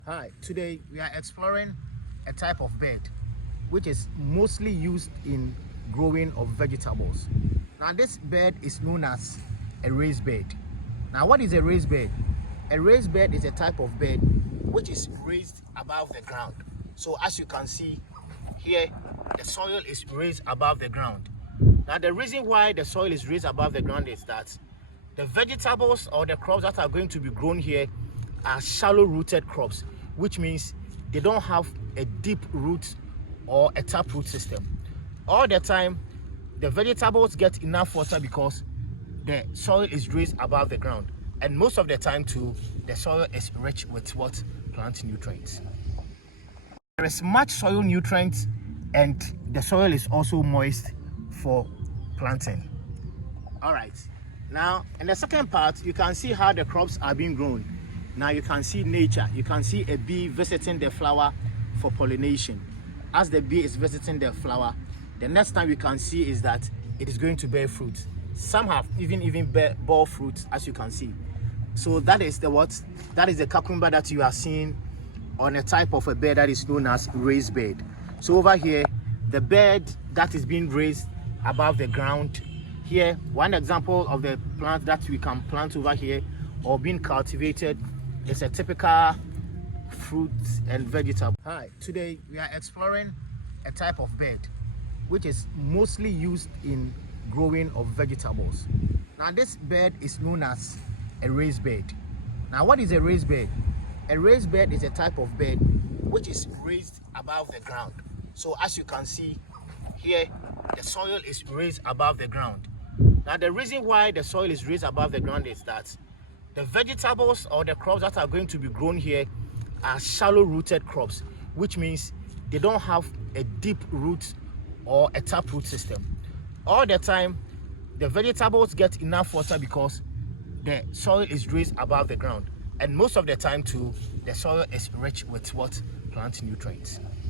Hi, today we are exploring a type of bed which is mostly used in growing of vegetables. Now this bed is known as a raised bed. Now what is a raised bed? A raised bed is a type of bed which is raised above the ground. So as you can see here, the soil is raised above the ground. Now the reason why the soil is raised above the ground is that the vegetables or the crops that are going to be grown here are shallow rooted crops, which means they don't have a deep root or a tap root system. All the time the vegetables get enough water because the soil is raised above the ground, and most of the time too the soil is rich with what? Plant nutrients. There is much soil nutrients and the soil is also moist for planting. All right, now in the second part you can see how the crops are being grown. Now you can see nature. You can see a bee visiting the flower for pollination. As the bee is visiting the flower, the next time you can see is that it is going to bear fruit. Some have even bore fruit, as you can see. So that is the cucumber that you are seeing on a type of a bed that is known as raised bed. So over here, the bed that is being raised above the ground. Here, one example of the plant that we can plant over here or being cultivated is a typical fruit and vegetable. Hi, today we are exploring a type of bed which is mostly used in growing of vegetables. Now this bed is known as a raised bed. Now what is a raised bed? A raised bed is a type of bed which is raised above the ground. So as you can see here, the soil is raised above the ground. Now the reason why the soil is raised above the ground is that the vegetables or the crops that are going to be grown here are shallow rooted crops, which means they don't have a deep root or a tap root system. All the time the vegetables get enough water because the soil is raised above the ground, and most of the time too the soil is rich with what? Plant nutrients.